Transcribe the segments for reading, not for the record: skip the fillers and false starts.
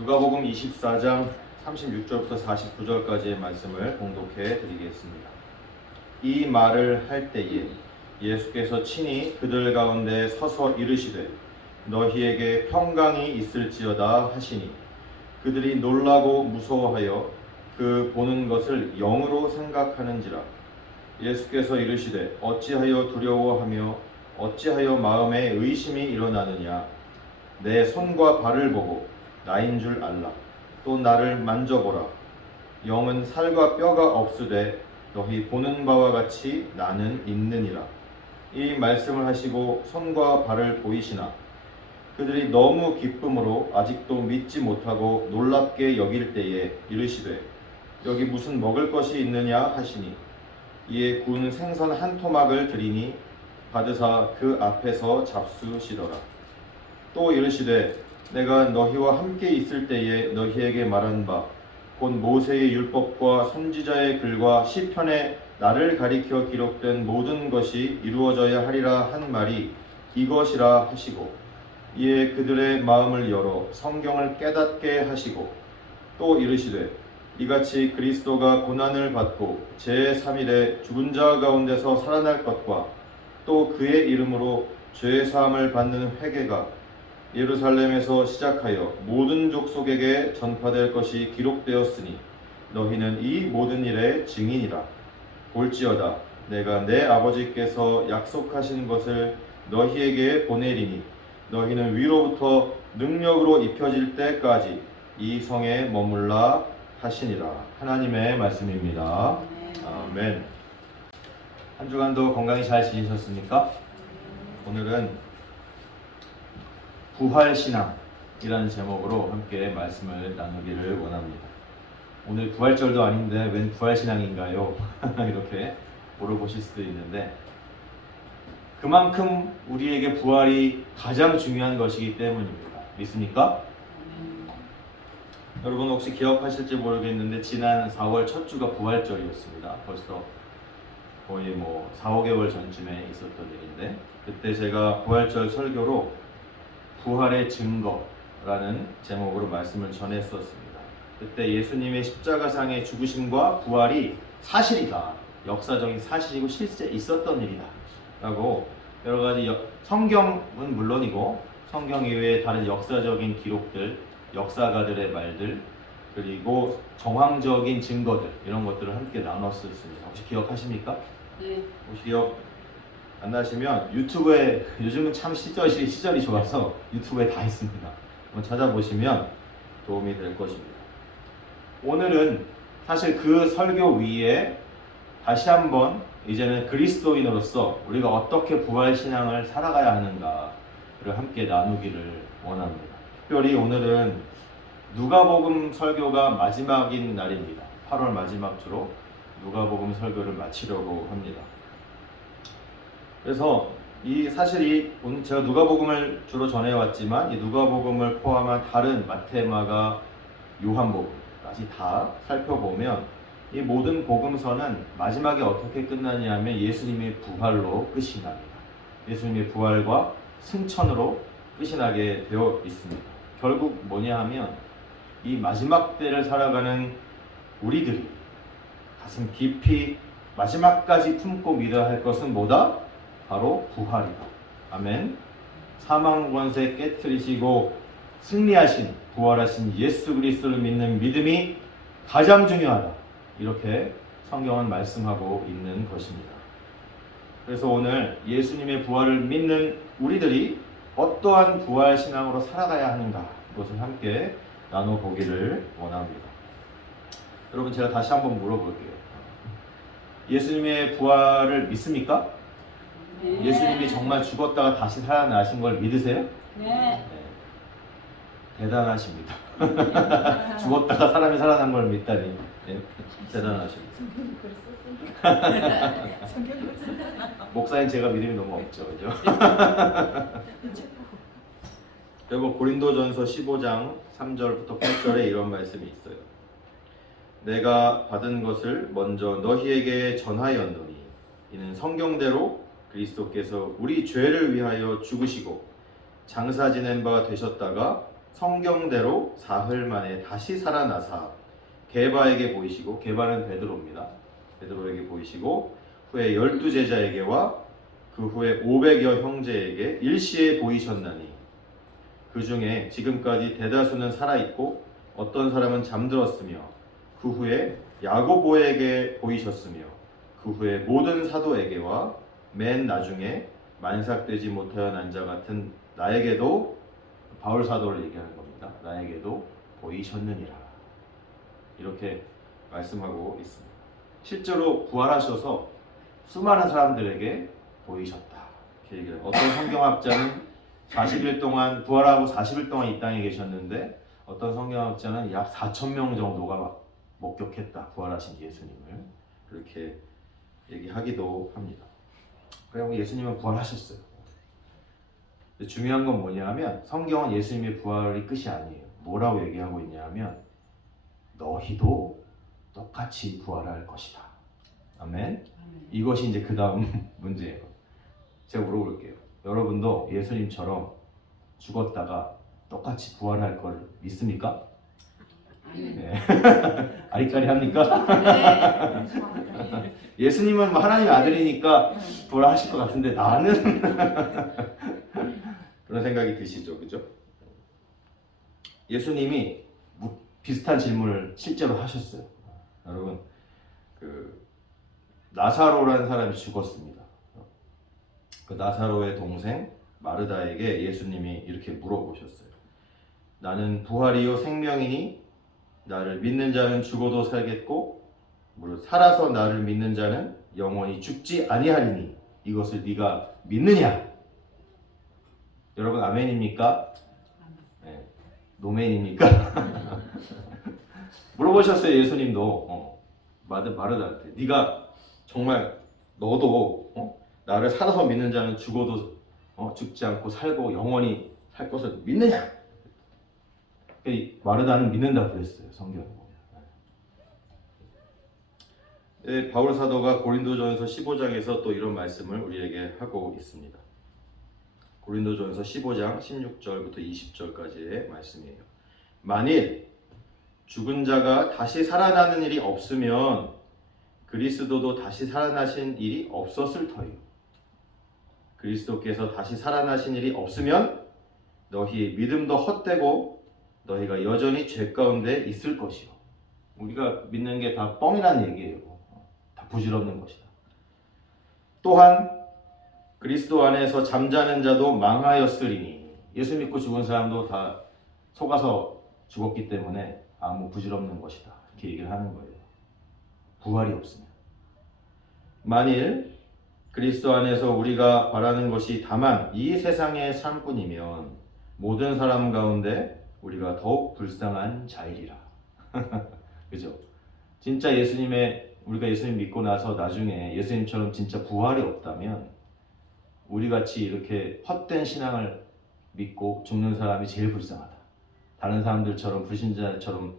누가복음 24장 36절부터 49절까지의 말씀을 봉독해 드리겠습니다. 이 말을 할 때에 예수께서 친히 그들 가운데 서서 이르시되 너희에게 평강이 있을지어다 하시니 그들이 놀라고 무서워하여 그 보는 것을 영으로 생각하는지라. 예수께서 이르시되 어찌하여 두려워하며 어찌하여 마음에 의심이 일어나느냐. 내 손과 발을 보고 나인 줄 알라. 또 나를 만져보라. 영은 살과 뼈가 없으되 너희 보는 바와 같이 나는 있느니라. 이 말씀을 하시고 손과 발을 보이시나 그들이 너무 기쁨으로 아직도 믿지 못하고 놀랍게 여길 때에 이르시되 여기 무슨 먹을 것이 있느냐 하시니 이에 구운 생선 한 토막을 드리니 받으사 그 앞에서 잡수시더라. 또 이르시되 내가 너희와 함께 있을 때에 너희에게 말한 바 곧 모세의 율법과 선지자의 글과 시편에 나를 가리켜 기록된 모든 것이 이루어져야 하리라 한 말이 이것이라 하시고 이에 그들의 마음을 열어 성경을 깨닫게 하시고 또 이르시되 이같이 그리스도가 고난을 받고 제3일에 죽은 자 가운데서 살아날 것과 또 그의 이름으로 죄 사함을 받는 회개가 예루살렘에서 시작하여 모든 족속에게 전파될 것이 기록되었으니 너희는 이 모든 일의 증인이라. 볼지어다 내가 내 아버지께서 약속하신 것을 너희에게 보내리니 너희는 위로부터 능력으로 입혀질 때까지 이 성에 머물라 하시니라. 하나님의 말씀입니다. 아멘. 한 주간도 건강히 잘 지내셨습니까? 오늘은 부활신앙이라는 제목으로 함께 말씀을 나누기를 원합니다. 오늘 부활절도 아닌데 웬 부활신앙인가요? 이렇게 물어보실 수도 있는데 그만큼 우리에게 부활이 가장 중요한 것이기 때문입니다. 믿습니까? 여러분 혹시 기억하실지 모르겠는데 지난 4월 첫 주가 부활절이었습니다. 벌써 거의 4, 5개월 전쯤에 있었던 일인데 그때 제가 부활절 설교로 부활의 증거라는 제목으로 말씀을 전했었습니다. 그때 예수님의 십자가상의 죽으심과 부활이 사실이다. 역사적인 사실이고 실제 있었던 일이다. 라고 여러 가지 성경은 물론이고 성경 이외의 다른 역사적인 기록들, 역사가들의 말들, 그리고 정황적인 증거들 이런 것들을 함께 나눴었습니다. 혹시 기억하십니까? 네. 혹시 기억 안 나시면 유튜브에 요즘은 참 시절이 좋아서 유튜브에 다 있습니다. 한번 찾아보시면 도움이 될 것입니다. 오늘은 사실 그 설교 위에 다시 한번 이제는 그리스도인으로서 우리가 어떻게 부활신앙을 살아가야 하는가를 함께 나누기를 원합니다. 특별히 오늘은 누가복음 설교가 마지막인 날입니다. 8월 마지막 주로 누가복음 설교를 마치려고 합니다. 그래서 사실 오늘 제가 누가복음을 주로 전해왔지만 이 누가복음을 포함한 다른 마태, 마가, 요한복음까지 다 살펴보면 이 모든 복음서는 마지막에 어떻게 끝나냐면 예수님의 부활로 끝이 납니다. 예수님의 부활과 승천으로 끝이 나게 되어 있습니다. 결국 뭐냐 하면 이 마지막 때를 살아가는 우리들이 가슴 깊이 마지막까지 품고 믿어야 할 것은 뭐다? 바로 부활이다. 아멘. 사망 권세 깨트리시고 승리하신 부활하신 예수 그리스도를 믿는 믿음이 가장 중요하다. 이렇게 성경은 말씀하고 있는 것입니다. 그래서 오늘 예수님의 부활을 믿는 우리들이 어떠한 부활 신앙으로 살아가야 하는가 그것을 함께 나눠보기를 원합니다. 여러분 제가 다시 한번 물어볼게요. 예수님의 부활을 믿습니까? 네. 예수님이 정말 죽었다가 다시 살아나신 걸 믿으세요? 네. 대단하십니다. 죽었다가 사람이 살아난 걸 믿다니 대단하십니다. 목사님 제가 믿음이 너무 없죠, 그죠? 그리고 고린도전서 15장 3절부터 8절에 이런 말씀이 있어요. 내가 받은 것을 먼저 너희에게 전하였노니 이는 성경대로 그리스도께서 우리 죄를 위하여 죽으시고 장사 지낸 바 되셨다가 성경대로 사흘 만에 다시 살아나사 게바에게 보이시고, 게바는 베드로입니다. 베드로에게 보이시고 후에 12제자에게와 그 후에 500여 형제에게 일시에 보이셨나니 그 중에 지금까지 대다수는 살아있고 어떤 사람은 잠들었으며 그 후에 야고보에게 보이셨으며 그 후에 모든 사도에게와 맨 나중에 만삭되지 못하여 난 자 같은 나에게도, 바울 사도를 얘기하는 겁니다. 나에게도 보이셨느니라. 이렇게 말씀하고 있습니다. 실제로 부활하셔서 수많은 사람들에게 보이셨다. 이렇게 얘기해요. 어떤 성경학자는 40일 동안 부활하고 40일 동안 이 땅에 계셨는데 어떤 성경학자는 약 4,000명 정도가 목격했다. 부활하신 예수님을. 그렇게 얘기하기도 합니다. 그리고 예수님은 부활하셨어요. 근데 중요한 건 뭐냐면 성경은 예수님의 부활이 끝이 아니에요. 뭐라고 얘기하고 있냐면 너희도 똑같이 부활할 것이다. 아멘. 이것이 이제 그 다음 문제예요. 제가 물어볼게요. 여러분도 예수님처럼 죽었다가 똑같이 부활할 걸 믿습니까? 네. 아리까리 합니까? 예수님은 뭐 하나님의 아들이니까 부활하실 것 같은데 나는 그런 생각이 드시죠, 그죠? 예수님이 비슷한 질문을 실제로 하셨어요. 여러분, 그 나사로라는 사람이 죽었습니다. 그 나사로의 동생 마르다에게 예수님이 이렇게 물어보셨어요. 나는 부활이요 생명이니 나를 믿는 자는 죽어도 살겠고 살아서 나를 믿는 자는 영원히 죽지 아니하리니 이것을 네가 믿느냐? 여러분 아멘입니까? 네. 노멘입니까? 물어보셨어요. 예수님도 마르다한테 네가 정말 너도 나를 살아서 믿는 자는 죽어도 죽지 않고 살고 영원히 살 것을 믿느냐? 마르다는 믿는다고 그랬어요. 성경에 보면. 네, 바울 사도가 고린도전서 15장에서 또 이런 말씀을 우리에게 하고 있습니다. 고린도전서 15장 16절부터 20절까지의 말씀이에요. 만일 죽은 자가 다시 살아나는 일이 없으면 그리스도도 다시 살아나신 일이 없었을 터이요. 그리스도께서 다시 살아나신 일이 없으면 너희의 믿음도 헛되고 너희가 여전히 죄 가운데 있을 것이요. 우리가 믿는 게 다 뻥이라는 얘기예요. 다 부질없는 것이다. 또한 그리스도 안에서 잠자는 자도 망하였으리니 예수 믿고 죽은 사람도 다 속아서 죽었기 때문에 아무 부질없는 것이다. 이렇게 얘기를 하는 거예요. 부활이 없으면. 만일 그리스도 안에서 우리가 바라는 것이 다만 이 세상의 삶뿐이면 모든 사람 가운데 우리가 더욱 불쌍한 자이리라. 그죠? 진짜 우리가 예수님 믿고 나서 나중에 예수님처럼 진짜 부활이 없다면 우리같이 이렇게 헛된 신앙을 믿고 죽는 사람이 제일 불쌍하다. 다른 사람들처럼 불신자처럼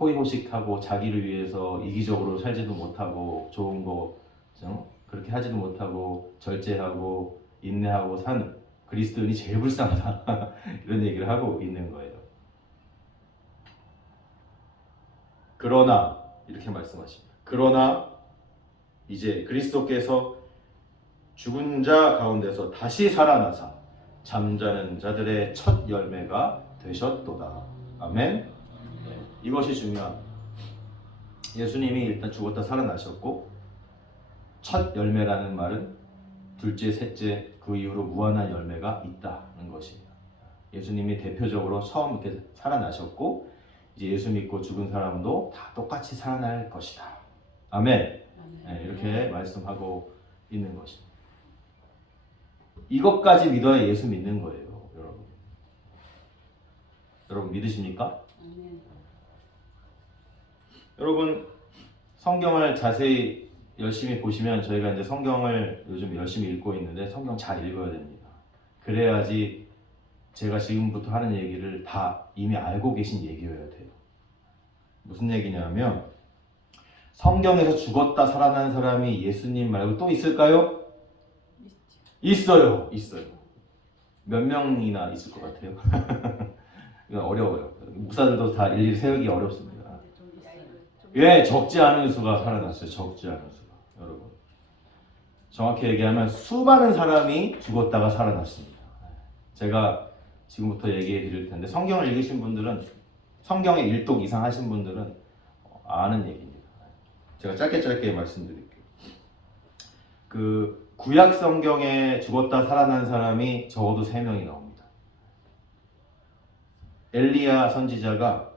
호의호식하고 자기를 위해서 이기적으로 살지도 못하고 좋은 거 그렇게 하지도 못하고 절제하고 인내하고 산 그리스도인이 제일 불쌍하다. 이런 얘기를 하고 있는 거예요. 그러나 이렇게 말씀하십니다. 그러나 이제 그리스도께서 죽은 자 가운데서 다시 살아나사 잠자는 자들의 첫 열매가 되셨도다. 아멘. 네, 이것이 중요합니다. 예수님이 일단 죽었다 살아나셨고 첫 열매라는 말은 둘째, 셋째 그 이후로 무한한 열매가 있다는 것입니다. 예수님이 대표적으로 처음 이렇게 살아나셨고 이제 예수 믿고 죽은 사람도 다 똑같이 살아날 것이다. 아멘. 네, 이렇게 말씀하고 있는 것입니다. 이것까지 믿어야 예수 믿는 거예요, 여러분. 여러분 믿으십니까? 여러분 성경을 자세히 열심히 보시면 저희가 이제 성경을 요즘 열심히 읽고 있는데 성경 잘 읽어야 됩니다. 그래야지 제가 지금부터 하는 얘기를 다 이미 알고 계신 얘기여야 돼요. 무슨 얘기냐면 성경에서 죽었다 살아난 사람이 예수님 말고 또 있을까요? 있어요. 몇 명이나 있을 것 같아요? 이건 어려워요. 목사들도 다 일일이 세우기 어렵습니다. 왜 적지 않은 수가 살아났어요? 적지 않은 수가. 여러분. 정확히 얘기하면 수많은 사람이 죽었다가 살아났습니다. 제가 지금부터 얘기해 드릴 텐데 성경을 읽으신 분들은 성경에 일독 이상 하신 분들은 아는 얘기입니다. 제가 짧게 말씀드릴게요. 그 구약 성경에 죽었다 살아난 사람이 적어도 3명이 나옵니다. 엘리야 선지자가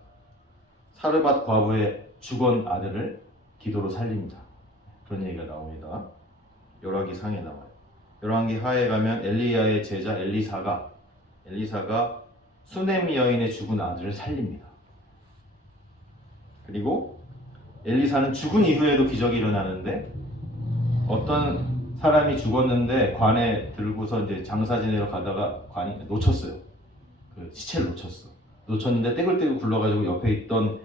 사르밧 과부의 죽은 아들을 기도로 살립니다. 그런 얘기가 나옵니다. 열왕기 상에 나와요. 열왕기 하에 가면 엘리야의 제자 엘리사가 수넴 여인의 죽은 아들을 살립니다. 그리고 엘리사는 죽은 이후에도 기적이 일어나는데 어떤 사람이 죽었는데 관에 들고서 이제 장사 지내러 가다가 관이 놓쳤어요. 그 시체를 놓쳤는데 떼굴떼굴 굴러가지고 옆에 있던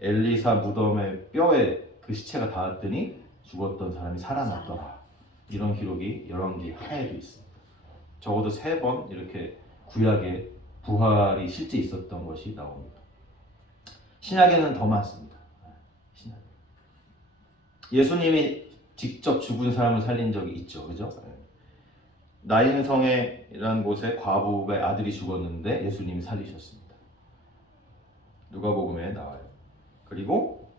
엘리사 무덤의 뼈에 그 시체가 닿았더니 죽었던 사람이 살아났더라. 이런 기록이 열왕기 하에도 있습니다. 적어도 3번 이렇게 구약에 부활이 실제 있었던 것이 나옵니다. 신약에는 더 많습니다. 신약. 예수님이 직접 죽은 사람을 살린 적이 있죠, 그죠? 나인성이라는 곳에 과부의 아들이 죽었는데 예수님이 살리셨습니다. 누가복음에 나와요. 그리고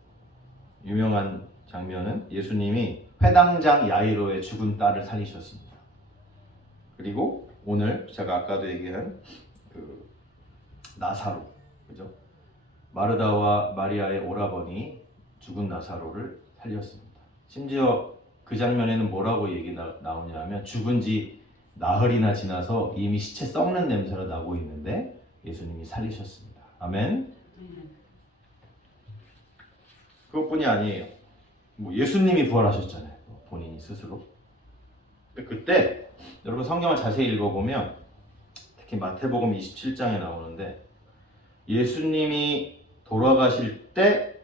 유명한 장면은 예수님이 회당장 야이로의 죽은 딸을 살리셨습니다. 그리고 오늘 제가 아까도 얘기한 그 나사로, 그죠? 마르다와 마리아의 오라버니 죽은 나사로를 살렸습니다. 심지어 그 장면에는 뭐라고 얘기 나오냐면 죽은 지 나흘이나 지나서 이미 시체 썩는 냄새가 나고 있는데 예수님이 살리셨습니다. 아멘. 그것뿐이 아니에요. 뭐 예수님이 부활하셨잖아요. 본인이 스스로. 그때 여러분 성경을 자세히 읽어보면 특히 마태복음 27장에 나오는데 예수님이 돌아가실 때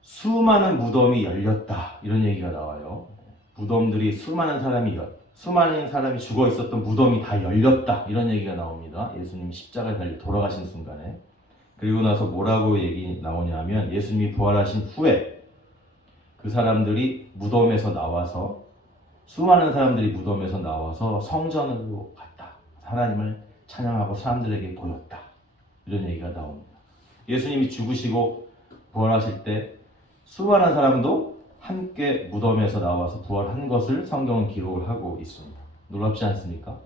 수많은 무덤이 열렸다 이런 얘기가 나와요. 무덤들이 수많은 사람이 죽어 있었던 무덤이 다 열렸다 이런 얘기가 나옵니다. 예수님이 십자가에 달려 돌아가신 순간에. 그리고 나서 뭐라고 얘기 나오냐면 예수님이 부활하신 후에 그 사람들이 무덤에서 나와서 수많은 사람들이 무덤에서 나와서 성전으로 갔다. 하나님을 찬양하고 사람들에게 보였다. 이런 얘기가 나옵니다. 예수님이 죽으시고 부활하실 때 수많은 사람도 함께 무덤에서 나와서 부활한 것을 성경은 기록을 하고 있습니다. 놀랍지 않습니까?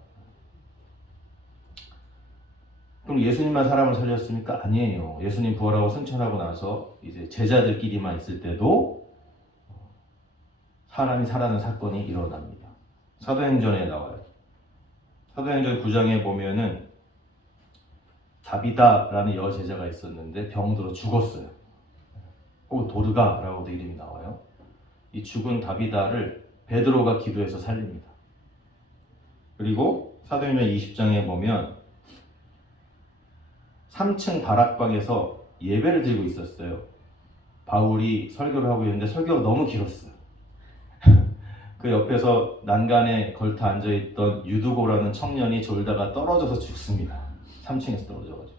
그럼 예수님만 사람을 살렸습니까? 아니에요. 예수님 부활하고 승천하고 나서 이제 제자들끼리만 있을 때도 사람이 살아난 사건이 일어납니다. 사도행전에 나와요. 사도행전 9장에 보면은 다비다라는 여제자가 있었는데 병들어 죽었어요. 혹은 도르가라고도 이름이 나와요. 이 죽은 다비다를 베드로가 기도해서 살립니다. 그리고 사도행전 20장에 보면 3층 다락방에서 예배를 드리고 있었어요. 바울이 설교를 하고 있는데 설교가 너무 길었어요. 그 옆에서 난간에 걸터 앉아있던 유두고라는 청년이 졸다가 떨어져서 죽습니다. 3층에서 떨어져가지고.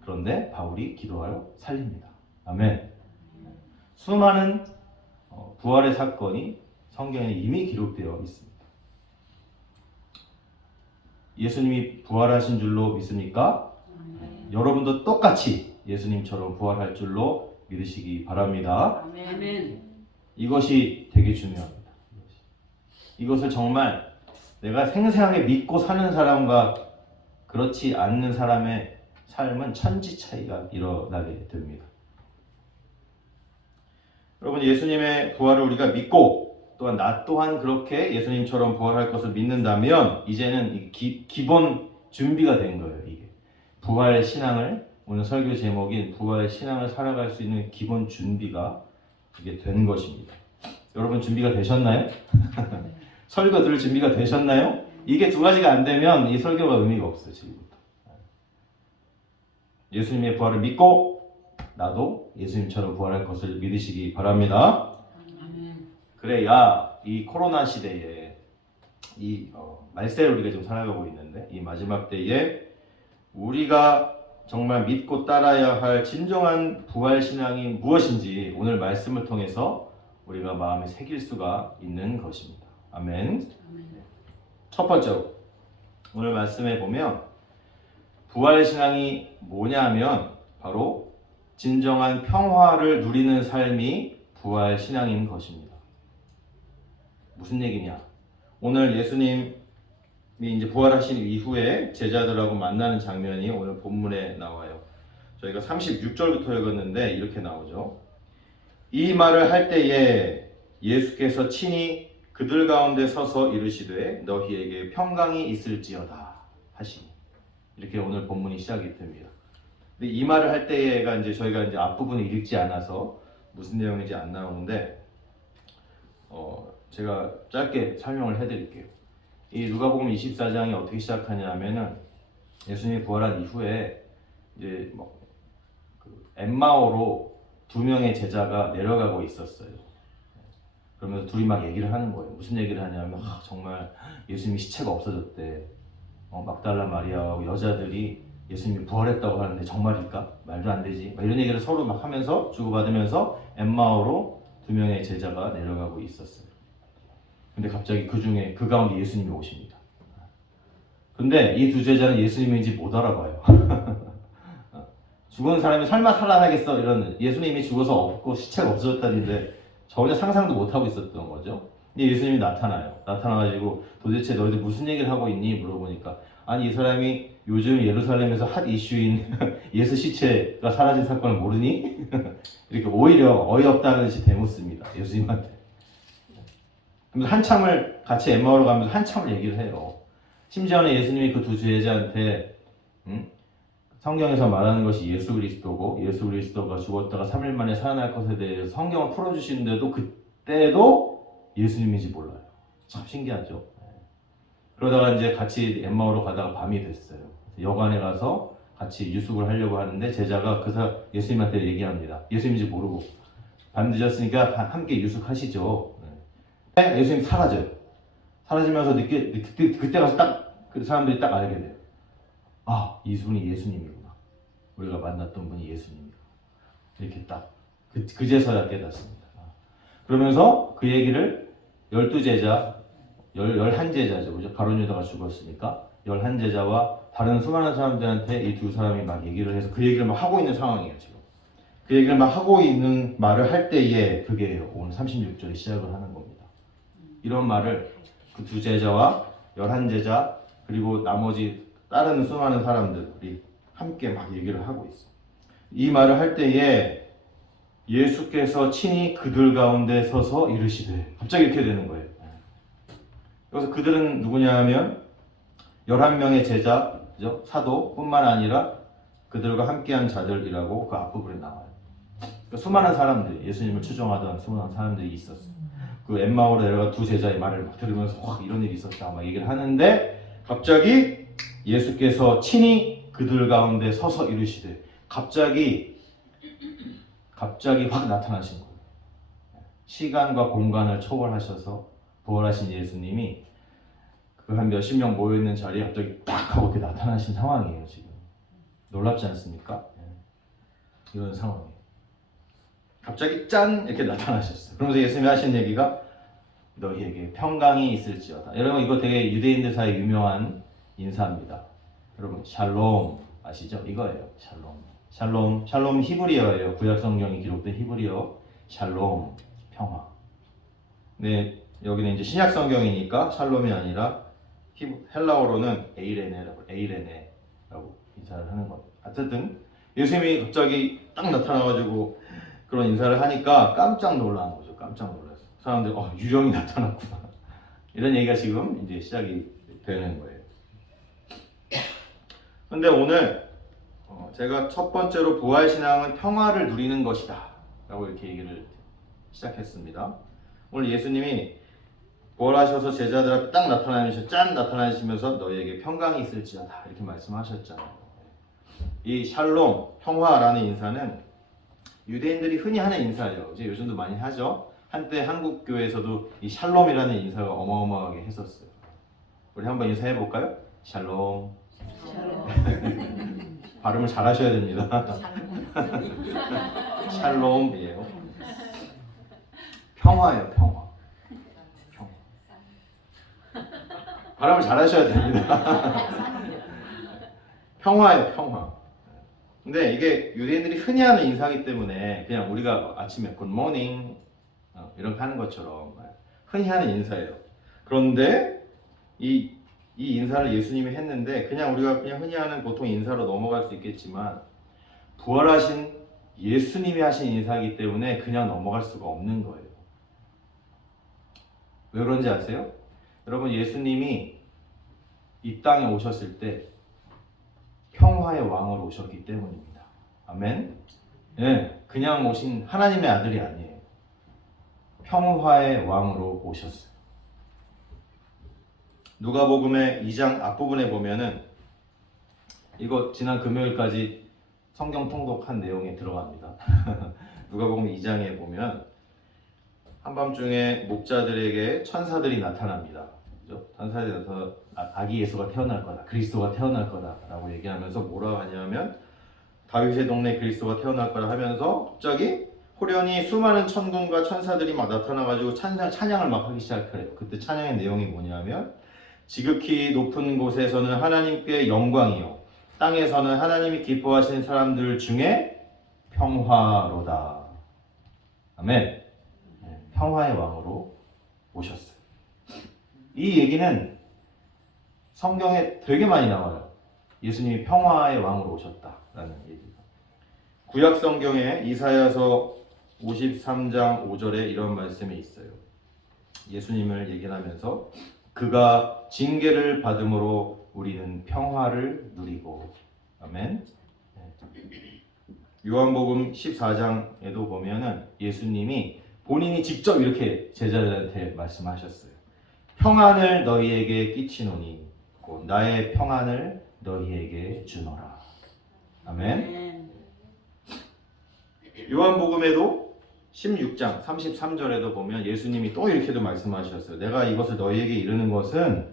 그런데 바울이 기도하여 살립니다. 아멘. 수많은 부활의 사건이 성경에 이미 기록되어 있습니다. 예수님이 부활하신 줄로 믿습니까? 여러분도 똑같이 예수님처럼 부활할 줄로 믿으시기 바랍니다. 아멘. 이것이 되게 중요합니다. 이것을 정말 내가 생생하게 믿고 사는 사람과 그렇지 않는 사람의 삶은 천지 차이가 일어나게 됩니다. 여러분, 예수님의 부활을 우리가 믿고 또한 나 또한 그렇게 예수님처럼 부활할 것을 믿는다면 이제는 기본 준비가 된 거예요. 이게 부활 신앙을, 오늘 설교 제목인 부활 신앙을 살아갈 수 있는 기본 준비가 이게 된 것입니다. 여러분 준비가 되셨나요? 설교 들을 준비가 되셨나요? 이게 두 가지가 안 되면 이 설교가 의미가 없어요. 지금부터 예수님의 부활을 믿고 나도 예수님처럼 부활할 것을 믿으시기 바랍니다. 아멘. 그래야 이 코로나 시대에 이 말세를 우리가 지금 살아가고 있는데 이 마지막 때에 우리가 정말 믿고 따라야 할 진정한 부활 신앙이 무엇인지 오늘 말씀을 통해서 우리가 마음에 새길 수가 있는 것입니다. 아멘. 첫 번째로 오늘 말씀에 보면 부활 신앙이 뭐냐면 바로 진정한 평화를 누리는 삶이 부활 신앙인 것입니다. 무슨 얘기냐? 오늘 예수님이 이제 부활하신 이후에 제자들하고 만나는 장면이 오늘 본문에 나와요. 저희가 36절부터 읽었는데 이렇게 나오죠. 이 말을 할 때에 예수께서 친히 그들 가운데 서서 이르시되 너희에게 평강이 있을지어다 하시니, 이렇게 오늘 본문이 시작이 됩니다. 근데 이 말을 할 때가 이제 저희가 이제 앞부분을 읽지 않아서 무슨 내용인지 안 나오는데 제가 짧게 설명을 해드릴게요. 이 누가복음 24장이 어떻게 시작하냐 하면은 예수님이 부활한 이후에 이제 엠마오로 2명의 제자가 내려가고 있었어요. 그러면서 둘이 막 얘기를 하는 거예요. 무슨 얘기를 하냐면 정말 예수님이 시체가 없어졌대. 막달라 마리아하고 여자들이 예수님이 부활했다고 하는데 정말일까? 말도 안 되지. 이런 얘기를 서로 막 하면서 주고받으면서 엠마오로 2명의 제자가 내려가고 있었어요. 근데 갑자기 그 가운데 예수님이 오십니다. 근데 이 두 제자는 예수님인지 못 알아봐요. 죽은 사람이 설마 살아나겠어? 이런, 예수님이 죽어서 없고 시체가 없어졌다는데 전혀 상상도 못하고 있었던 거죠. 근데 예수님이 나타나가지고 도대체 너희들 무슨 얘기를 하고 있니? 물어보니까 아니 이 사람이 요즘 예루살렘에서 핫 이슈인 예수 시체가 사라진 사건을 모르니? 이렇게 오히려 어이없다는 듯이 대묻습니다. 예수님한테. 그러면서 한참을 같이 엠마오로 가면서 한참을 얘기를 해요. 심지어는 예수님이 그 두 제자한테 성경에서 말하는 것이 예수 그리스도고 예수 그리스도가 죽었다가 3일 만에 살아날 것에 대해서 성경을 풀어주시는데도 그때도 예수님인지 몰라요. 참 신기하죠. 그러다가 이제 같이 엠마오로 가다가 밤이 됐어요. 여관에 가서 같이 유숙을 하려고 하는데 제자가 예수님한테 얘기합니다. 예수님인지 모르고 밤 늦었으니까 함께 유숙하시죠. 예수님 사라져요. 사라지면서 그때 가서 딱 그 사람들이 딱 알게 돼요. 아, 이분이 예수님이구나. 우리가 만났던 분이 예수님이구나. 이렇게 딱 그제서야 깨닫습니다. 그러면서 그 얘기를 12제자, 11제자죠. 그죠? 가룟 유다가 죽었으니까 11제자와 다른 수많은 사람들한테 이 두 사람이 막 얘기를 해서 그 얘기를 막 하고 있는 상황이에요, 지금. 그 얘기를 막 하고 있는 말을 할 때에 그게 오늘 36절에 시작을 하는 겁니다. 이런 말을 그 두 제자와 11제자 그리고 나머지 다른 수많은 사람들이 함께 막 얘기를 하고 있어요. 이 말을 할 때에 예수께서 친히 그들 가운데 서서 이르시되, 갑자기 이렇게 되는 거예요. 여기서 그들은 누구냐 하면 11명의 제자, 사도뿐만 아니라 그들과 함께한 자들이라고 그 앞부분에 나와요. 그러니까 수많은 사람들, 예수님을 추종하던 수많은 사람들이 있었어요. 그 엠마오로 내려가 두 제자의 말을 막 들으면서 이런 일이 있었다 막 얘기를 하는데 갑자기 예수께서 친히 그들 가운데 서서 이르시되, 갑자기 확 나타나신 거예요. 시간과 공간을 초월하셔서 부활하신 예수님이 그 한 몇십 명 모여있는 자리에 갑자기 딱 하고 이렇게 나타나신 상황이에요. 지금 놀랍지 않습니까? 이런 상황이에요. 갑자기 짠 이렇게 나타나셨어요. 그러면서 예수님이 하신 얘기가 너희에게 평강이 있을지어다. 여러분 이거 되게 유대인들 사이에 유명한 인사입니다. 여러분 샬롬 아시죠? 이거예요. 샬롬 히브리어예요. 구약 성경이 기록된 히브리어 샬롬 평화. 네, 여기는 이제 신약 성경이니까 샬롬이 아니라 헬라어로는 에이레네라고 인사를 하는 겁니다. 어쨌든 예수님이 갑자기 딱 나타나가지고 그런 인사를 하니까 깜짝 놀란 거죠. 깜짝 놀랐어요. 사람들이 유령이 나타났구나. 이런 얘기가 지금 이제 시작이 되는 거예요. 근데 오늘 제가 첫 번째로 부활신앙은 평화를 누리는 것이다 라고 이렇게 얘기를 시작했습니다. 오늘 예수님이 부활하셔서 제자들한테 딱 나타나시면서 너희에게 평강이 있을지어다 이렇게 말씀하셨잖아요. 이 샬롬, 평화라는 인사는 유대인들이 흔히 하는 인사예요. 이제 요즘도 많이 하죠. 한때 한국 교회에서도 이 샬롬이라는 인사가 어마어마하게 했었어요. 우리 한번 인사해 볼까요? 샬롬. 발음을 잘 하셔야 됩니다. 샬롬이에요. 평화예요, 평화. 평화. 발음을 잘 하셔야 됩니다. 평화예요, 평화. 근데 이게 유대인들이 흔히 하는 인사이기 때문에 그냥 우리가 아침에 굿모닝 이렇게 하는 것처럼 흔히 하는 인사예요. 그런데 이 인사를 예수님이 했는데 그냥 우리가 그냥 흔히 하는 보통 인사로 넘어갈 수 있겠지만 부활하신 예수님이 하신 인사이기 때문에 그냥 넘어갈 수가 없는 거예요. 왜 그런지 아세요? 여러분, 예수님이 이 땅에 오셨을 때 평화의 왕으로 오셨기 때문입니다. 아멘? 네, 그냥 오신 하나님의 아들이 아니에요. 평화의 왕으로 오셨어요. 누가복음의 2장 앞부분에 보면은 이거 지난 금요일까지 성경 통독한 내용에 들어갑니다. 누가복음 2장에 보면 한밤중에 목자들에게 천사들이 나타납니다. 그죠? 천사들이 나타나 아기 예수가 태어날 거다, 그리스도가 태어날 거다라고 얘기하면서 뭐라고 하냐면 다윗의 동네 그리스도가 태어날 거라 하면서 갑자기 호련히 수많은 천군과 천사들이 막 나타나가지고 찬양을 막 하기 시작해요. 그때 찬양의 내용이 뭐냐면 지극히 높은 곳에서는 하나님께 영광이요, 땅에서는 하나님이 기뻐하시는 사람들 중에 평화로다. 아멘. 평화의 왕으로 오셨어요. 이 얘기는 성경에 되게 많이 나와요. 예수님이 평화의 왕으로 오셨다라는 얘기가. 구약 성경에 이사야서 53장 5절에 이런 말씀이 있어요. 예수님을 얘기하면서 그가 징계를 받음으로 우리는 평화를 누리고. 아멘. 요한복음 14장에도 보면은 예수님이 본인이 직접 이렇게 제자들한테 말씀하셨어요. 평안을 너희에게 끼치노니 곧 나의 평안을 너희에게 주노라. 아멘. 요한복음에도 16장 33절에도 보면 예수님이 또 이렇게도 말씀하셨어요. 내가 이것을 너희에게 이르는 것은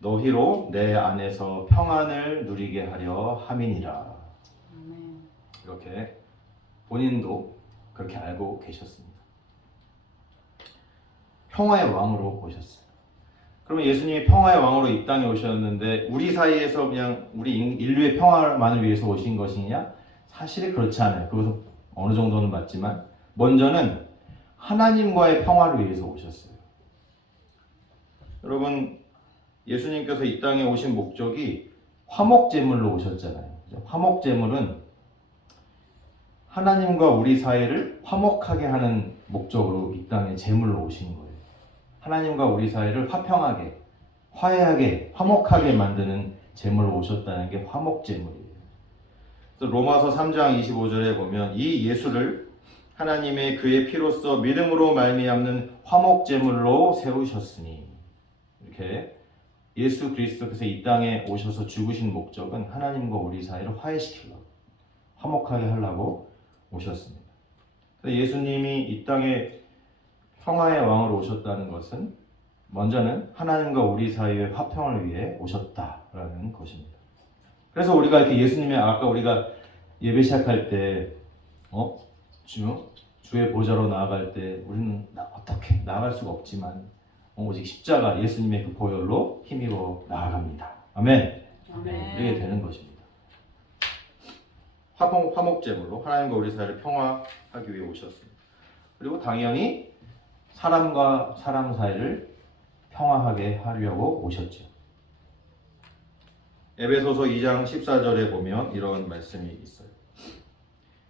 너희로 내 안에서 평안을 누리게 하려 함이니라. 이렇게 본인도 그렇게 알고 계셨습니다. 평화의 왕으로 오셨어요. 그러면 예수님이 평화의 왕으로 이 땅에 오셨는데 우리 사이에서 그냥 우리 인류의 평화만을 위해서 오신 것이냐? 사실이 그렇지 않아요. 그것은 어느 정도는 맞지만 먼저는 하나님과의 평화를 위해서 오셨어요. 여러분, 예수님께서 이 땅에 오신 목적이 화목제물로 오셨잖아요. 화목제물은 하나님과 우리 사이를 화목하게 하는 목적으로 이 땅에 제물로 오신 거예요. 하나님과 우리 사이를 화평하게, 화해하게, 화목하게 만드는 제물로 오셨다는 게 화목제물이에요. 그래서 로마서 3장 25절에 보면 이 예수를 하나님의 그의 피로써 믿음으로 말미암는 화목제물로 세우셨으니, 이렇게 예수 그리스도께서 이 땅에 오셔서 죽으신 목적은 하나님과 우리 사이를 화해시키려고, 화목하게 하려고 오셨습니다. 그래서 예수님이 이 땅에 평화의 왕으로 오셨다는 것은 먼저는 하나님과 우리 사이의 화평을 위해 오셨다라는 것입니다. 그래서 우리가 이렇게 예수님의 아까 우리가 예배 시작할 때 주의 보좌로 나아갈 때 우리는 어떻게 나아갈 수가 없지만 오직 십자가 예수님의 그 보혈로 힘입어 나아갑니다. 아멘. 이렇게 되는 것입니다. 화목제물로 하나님과 우리 사이를 평화하기 위해 오셨습니다. 그리고 당연히 사람과 사람 사이를 평화하게 하려고 오셨죠. 에베소서 2장 14절에 보면 이런 말씀이 있어요.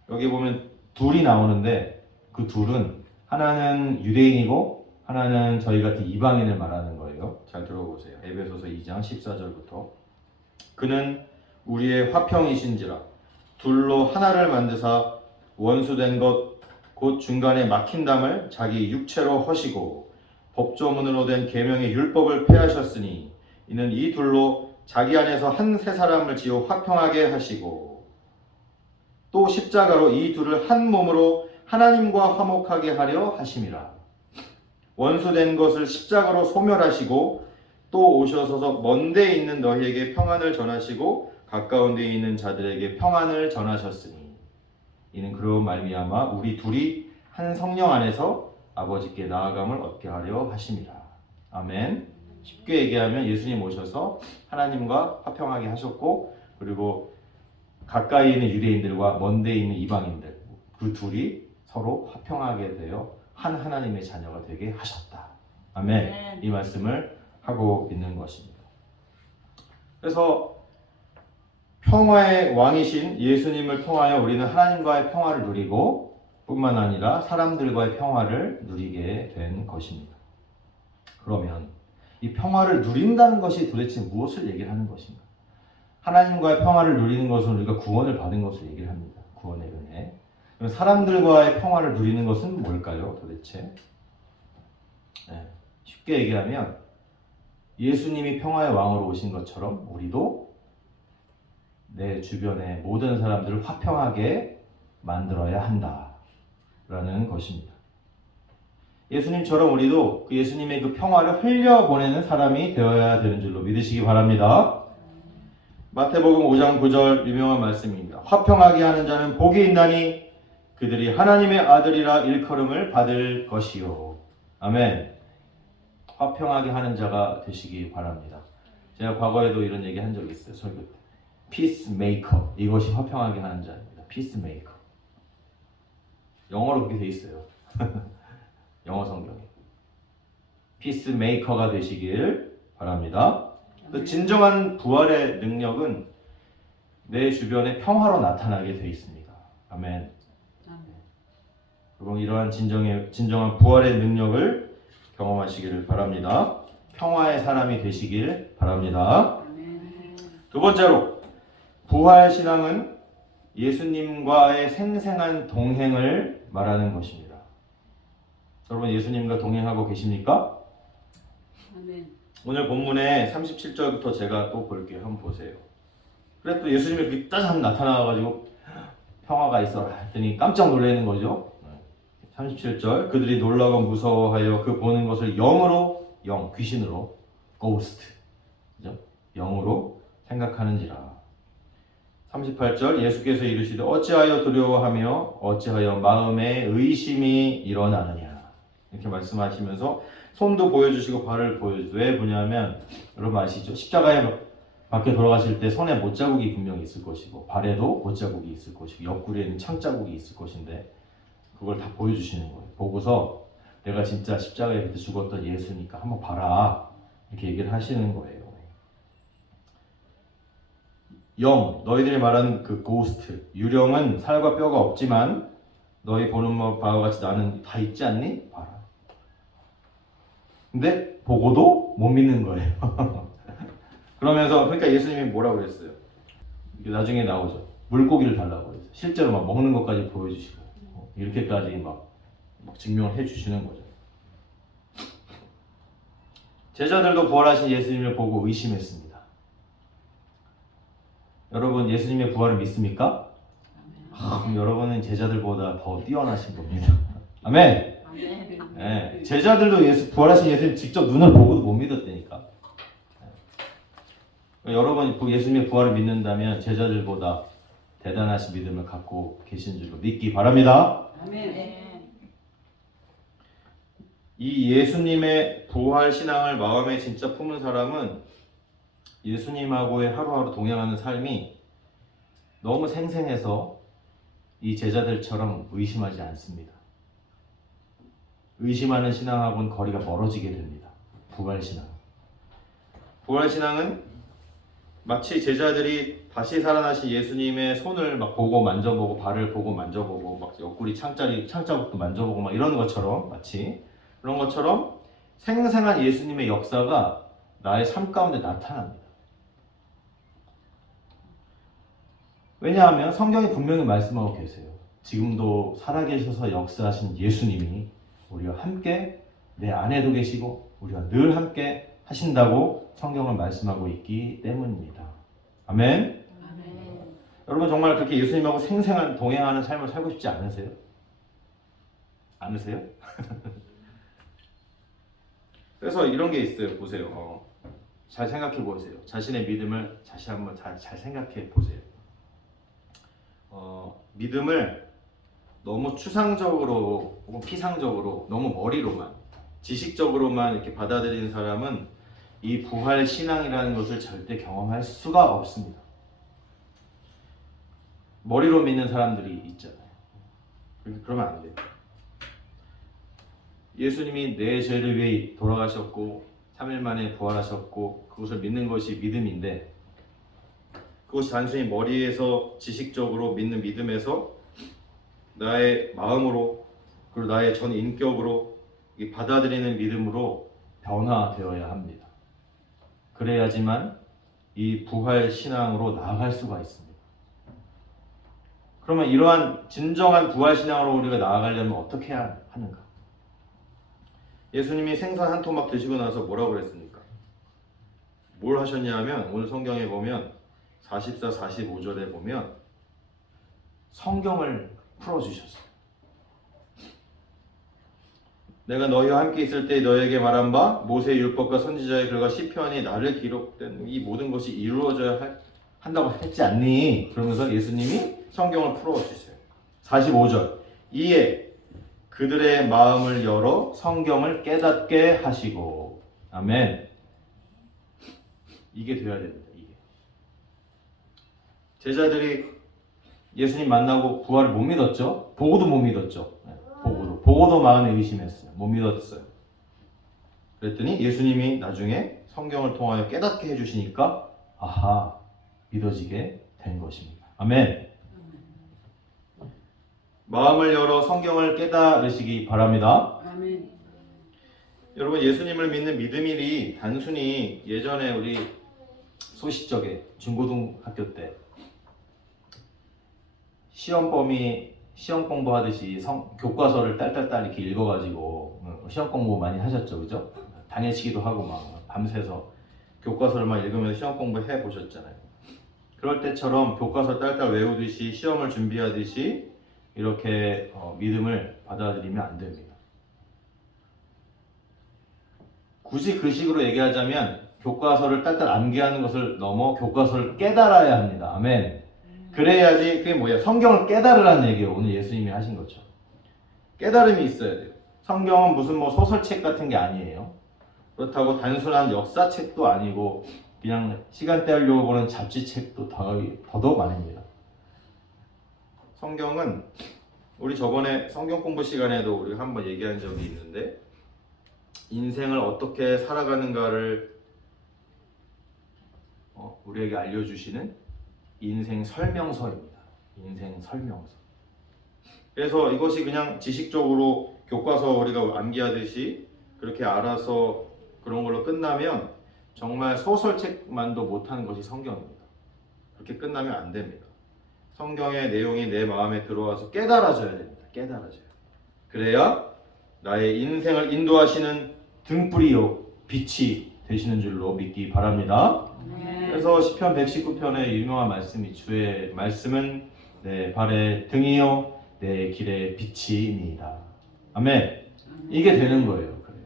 여기 보면 둘이 나오는데 그 둘은 하나는 유대인이고 하나는 저희 같은 이방인을 말하는 거예요. 잘 들어보세요. 에베소서 2장 14절부터 그는 우리의 화평이신지라 둘로 하나를 만드사 원수된 것 곧 중간에 막힌 담을 자기 육체로 허시고 법조문으로 된 계명의 율법을 폐하셨으니 이는 이 둘로 자기 안에서 한 세 사람을 지어 화평하게 하시고 또 십자가로 이 둘을 한 몸으로 하나님과 화목하게 하려 하심이라. 원수된 것을 십자가로 소멸하시고 또 오셔서 먼 데 있는 너희에게 평안을 전하시고 가까운 데 있는 자들에게 평안을 전하셨으니 이는 그런 말미암아 우리 둘이 한 성령 안에서 아버지께 나아감을 얻게 하려 하심이라. 아멘. 쉽게 얘기하면 예수님 오셔서 하나님과 화평하게 하셨고, 그리고 가까이 있는 유대인들과 먼 데 있는 이방인들, 그 둘이 서로 화평하게 되어 한 하나님의 자녀가 되게 하셨다. 아멘. 이 말씀을 하고 있는 것입니다. 그래서 평화의 왕이신 예수님을 통하여 우리는 하나님과의 평화를 누리고 뿐만 아니라 사람들과의 평화를 누리게 된 것입니다. 그러면 이 평화를 누린다는 것이 도대체 무엇을 얘기를 하는 것인가? 하나님과의 평화를 누리는 것은 우리가 구원을 받은 것을 얘기를 합니다. 구원의 은혜. 그럼 사람들과의 평화를 누리는 것은 뭘까요, 도대체? 네, 쉽게 얘기하면 예수님이 평화의 왕으로 오신 것처럼 우리도 내 주변의 모든 사람들을 화평하게 만들어야 한다라는 것입니다. 예수님처럼 우리도 그 예수님의 그 평화를 흘려보내는 사람이 되어야 되는 줄로 믿으시기 바랍니다. 마태복음 5장 9절 유명한 말씀입니다. 화평하게 하는 자는 복이 있나니 그들이 하나님의 아들이라 일컬음을 받을 것이요. 아멘. 화평하게 하는 자가 되시기 바랍니다. 제가 과거에도 이런 얘기 한 적이 있어요. 설교 때. 피스메이커. 이것이 화평하게 하는 자입니다. 피스메이커. 영어로 그렇게 돼 있어요. 영어 성경에. 피스메이커가 되시길 바랍니다. 또 진정한 부활의 능력은 내 주변에 평화로 나타나게 돼 있습니다. 아멘. 여러분 이러한 진정한 부활의 능력을 경험하시기를 바랍니다. 평화의 사람이 되시길 바랍니다. 두 번째로 부활 신앙은 예수님과의 생생한 동행을 말하는 것입니다. 여러분 예수님과 동행하고 계십니까? 오늘 본문의 37절부터 제가 또 볼게요. 한번 보세요. 그래 또 예수님이 이렇게 짜잔 나타나가지고 평화가 있어 했더니 깜짝 놀라는 거죠. 37절 그들이 놀라고 무서워하여 그 보는 것을 영으로 귀신으로 ghost 그죠? 영으로 생각하는지라. 38절 예수께서 이르시되 어찌하여 두려워하며 어찌하여 마음에 의심이 일어나느냐 이렇게 말씀하시면서 손도 보여주시고 발을 보여주시고 왜 보냐면 여러분 아시죠? 십자가에 밖에 돌아가실 때 손에 못자국이 분명히 있을 것이고 발에도 못자국이 있을 것이고 옆구리에는 창자국이 있을 것인데 그걸 다 보여주시는 거예요. 보고서 내가 진짜 십자가에 그때 죽었던 예수니까 한번 봐라 이렇게 얘기를 하시는 거예요. 영, 너희들이 말하는 그 고스트, 유령은 살과 뼈가 없지만 너희 보는 바와 같이 나는 다 있지 않니? 봐라. 근데 보고도 못 믿는 거예요. 그러면서 그러니까 예수님이 뭐라고 그랬어요? 나중에 나오죠. 물고기를 달라고 그랬어요. 실제로 막 먹는 것까지 보여주시고 이렇게까지 막 증명을 해주시는 거죠. 제자들도 부활하신 예수님을 보고 의심했습니다. 여러분 예수님의 부활을 믿습니까? 그럼 여러분은 제자들보다 더 뛰어나신 겁니다. 아멘. 네, 제자들도 부활하신 예수님 직접 눈을 보고도 못 믿었다니까. 여러분이 예수님의 부활을 믿는다면 제자들보다 대단하신 믿음을 갖고 계신 줄로 믿기 바랍니다. 아멘. 이 예수님의 부활 신앙을 마음에 진짜 품은 사람은 예수님하고의 하루하루 동행하는 삶이 너무 생생해서 이 제자들처럼 의심하지 않습니다. 의심하는 신앙하고는 거리가 멀어지게 됩니다. 부활 신앙. 부활 신앙은 마치 제자들이 다시 살아나신 예수님의 손을 막 보고 만져보고 발을 보고 만져보고 막 옆구리 창자국도 만져보고 막 이런 것처럼 마치 그런 것처럼 생생한 예수님의 역사가 나의 삶 가운데 나타납니다. 왜냐하면 성경이 분명히 말씀하고 계세요. 지금도 살아계셔서 역사하신 예수님이 우리와 함께 내 안에도 계시고 우리와 늘 함께 하신다고 성경을 말씀하고 있기 때문입니다. 아멘. 아멘. 여러분 정말 그렇게 예수님하고 생생한 동행하는 삶을 살고 싶지 않으세요? 않으세요? 그래서 이런 게 있어요. 보세요. 잘 생각해 보세요. 자신의 믿음을 다시 한번 잘 생각해 보세요. 믿음을 너무 추상적으로 혹은 피상적으로 너무 머리로만 지식적으로만 이렇게 받아들이는 사람은 이 부활 신앙이라는 것을 절대 경험할 수가 없습니다. 머리로 믿는 사람들이 있잖아요. 그러면 안 돼요. 예수님이 내 죄를 위해 돌아가셨고 3일 만에 부활하셨고 그것을 믿는 것이 믿음인데, 그것이 단순히 머리에서 지식적으로 믿는 믿음에서 나의 마음으로 그리고 나의 전 인격으로 받아들이는 믿음으로 변화되어야 합니다. 그래야지만 이 부활 신앙으로 나아갈 수가 있습니다. 그러면 이러한 진정한 부활 신앙으로 우리가 나아가려면 어떻게 해야 하는가? 예수님이 생선 한 토막 드시고 나서 뭐라고 그랬습니까? 뭘 하셨냐 하면 오늘 성경에 보면 44, 45절에 보면 성경을 풀어주셨어요. 내가 너희와 함께 있을 때 너희에게 말한 바 모세의 율법과 선지자의 글과 시편이 나를 기록된 이 모든 것이 이루어져야 한다고 했지 않니? 그러면서 예수님이 성경을 풀어주세요. 45절 이에 그들의 마음을 열어 성경을 깨닫게 하시고. 아멘. 이게 돼야 됩니다. 이게. 제자들이 예수님 만나고 부활을 못 믿었죠. 보고도 못 믿었죠. 보고도 마음에 의심했어요. 못 믿었어요. 그랬더니 예수님이 나중에 성경을 통하여 깨닫게 해주시니까 아하, 믿어지게 된 것입니다. 아멘. 마음을 열어 성경을 깨달으시기 바랍니다. 아멘. 여러분, 예수님을 믿는 믿음일이 단순히 예전에 우리 소시적에 중고등학교 때 시험 공부하듯이 교과서를 딸딸딸 이렇게 읽어가지고 시험 공부 많이 하셨죠, 그죠? 당일치기도 하고 막 밤새서 교과서를 막 읽으면서 시험 공부 해 보셨잖아요. 그럴 때처럼 교과서 딸딸 외우듯이 시험을 준비하듯이 이렇게 믿음을 받아들이면 안 됩니다. 굳이 그 식으로 얘기하자면 교과서를 딸딸 암기하는 것을 넘어 교과서를 깨달아야 합니다. 아멘. 그래야지. 그게 뭐야? 성경을 깨달으라는 얘기예요. 오늘 예수님이 하신 것처럼 깨달음이 있어야 돼요. 성경은 무슨 뭐 소설책 같은 게 아니에요. 그렇다고 단순한 역사책도 아니고 그냥 시간 때우려고 보는 잡지책도 더더욱 아닙니다. 성경은 우리 저번에 성경 공부 시간에도 우리가 한번 얘기한 적이 있는데, 인생을 어떻게 살아가는가를 우리에게 알려주시는 인생 설명서입니다. 인생 설명서. 그래서 이것이 그냥 지식적으로 교과서 우리가 암기하듯이 그렇게 알아서 그런 걸로 끝나면 정말 소설책만도 못하는 것이 성경입니다. 그렇게 끝나면 안 됩니다. 성경의 내용이 내 마음에 들어와서 깨달아져야 됩니다. 깨달아져요. 그래야 나의 인생을 인도하시는 등불이요 빛이 되시는 줄로 믿기 바랍니다. 그래서 시편 119편의 유명한 말씀이, 주의 말씀은 내 발의 등이요 내 길의 빛이니이다. 아멘. 이게 되는 거예요. 그래요.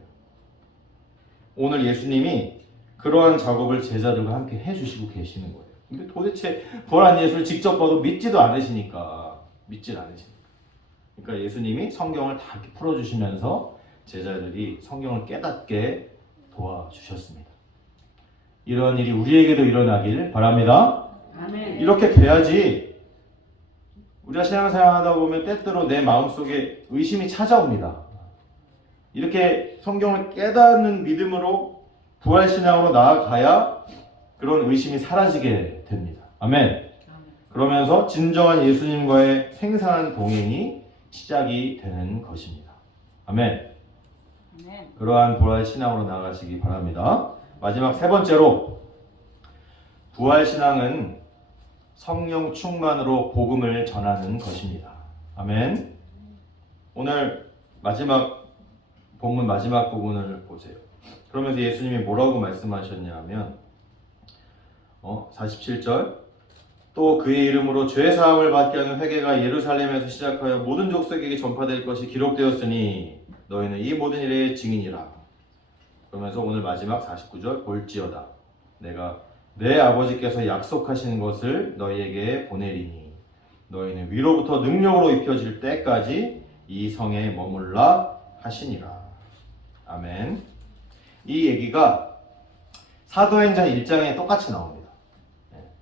오늘 예수님이 그러한 작업을 제자들과 함께 해주시고 계시는 거예요. 근데 도대체 부활한 예수를 직접 봐도 믿지도 않으시니까. 그러니까 예수님이 성경을 다 이렇게 풀어주시면서 제자들이 성경을 깨닫게 도와주셨습니다. 이런 일이 우리에게도 일어나길 바랍니다. 아멘. 이렇게 돼야지. 우리가 신앙생활 하다 보면 때때로 내 마음속에 의심이 찾아옵니다. 이렇게 성경을 깨닫는 믿음으로 부활신앙으로 나아가야 그런 의심이 사라지게 됩니다. 아멘. 그러면서 진정한 예수님과의 생생한 동행이 시작이 되는 것입니다. 아멘. 그러한 부활신앙으로 나아가시기 바랍니다. 마지막 세 번째로, 부활신앙은 성령 충만으로 복음을 전하는 것입니다. 아멘. 오늘 본문 마지막 부분을 보세요. 그러면서 예수님이 뭐라고 말씀하셨냐 하면 47절, 또 그의 이름으로 죄사함을 받게 하는 회개가 예루살렘에서 시작하여 모든 족속에게 전파될 것이 기록되었으니 너희는 이 모든 일의 증인이라. 그러면서 오늘 마지막 49절, 볼지어다 내가 내 아버지께서 약속하신 것을 너희에게 보내리니 너희는 위로부터 능력으로 입혀질 때까지 이 성에 머물라 하시니라. 아멘. 이 얘기가 사도행전 1장에 똑같이 나옵니다.